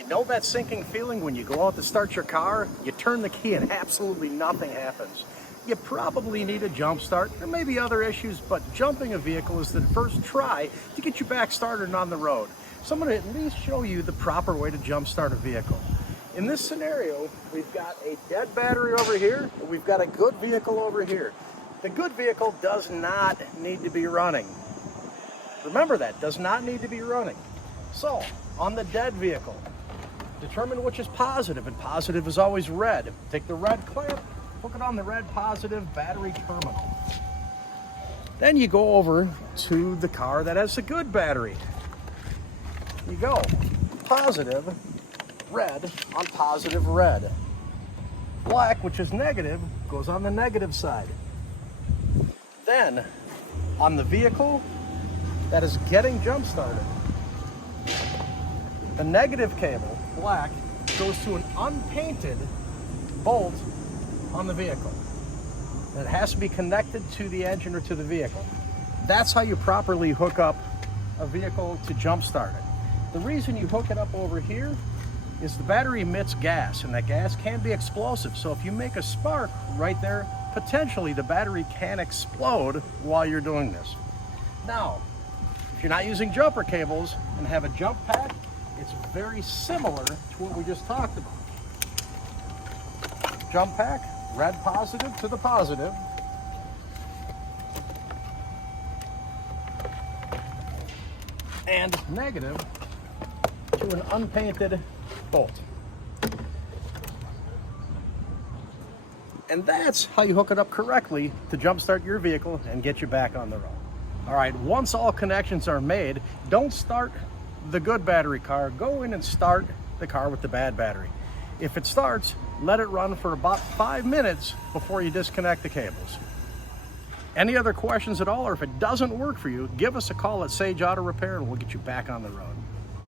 You know that sinking feeling when you go out to start your car, you turn the key and absolutely nothing happens. You probably need a jump start. There may be other issues, but jumping a vehicle is the first try to get you back started and on the road. So I'm going to at least show you the proper way to jump start a vehicle. In this scenario, we've got a dead battery over here, and we've got a good vehicle over here. The good vehicle does not need to be running. Remember that, does not need to be running. So, on the dead vehicle, determine which is positive, and positive is always red. Take the red clamp, hook it on the red positive battery terminal. Then you go over to the car that has the good battery. You go positive, red on positive red. Black, which is negative, goes on the negative side. Then, on the vehicle that is getting jump started, the negative cable, black, goes to an unpainted bolt on the vehicle. And it has to be connected to the engine or to the vehicle. That's how you properly hook up a vehicle to jump start it. The reason you hook it up over here is the battery emits gas, and that gas can be explosive. So if you make a spark right there, potentially the battery can explode while you're doing this. Now, if you're not using jumper cables and have a jump pack, it's very similar to what we just talked about. Jump pack, red positive to the positive. And negative to an unpainted bolt. And that's how you hook it up correctly to jumpstart your vehicle and get you back on the road. All right, once all connections are made, don't start the good battery car. Go in and start the car with the bad battery. If it starts, let it run for about 5 minutes before you disconnect the cables. Any other questions at all, or if it doesn't work for you, give us a call at Sage Auto Repair and we'll get you back on the road.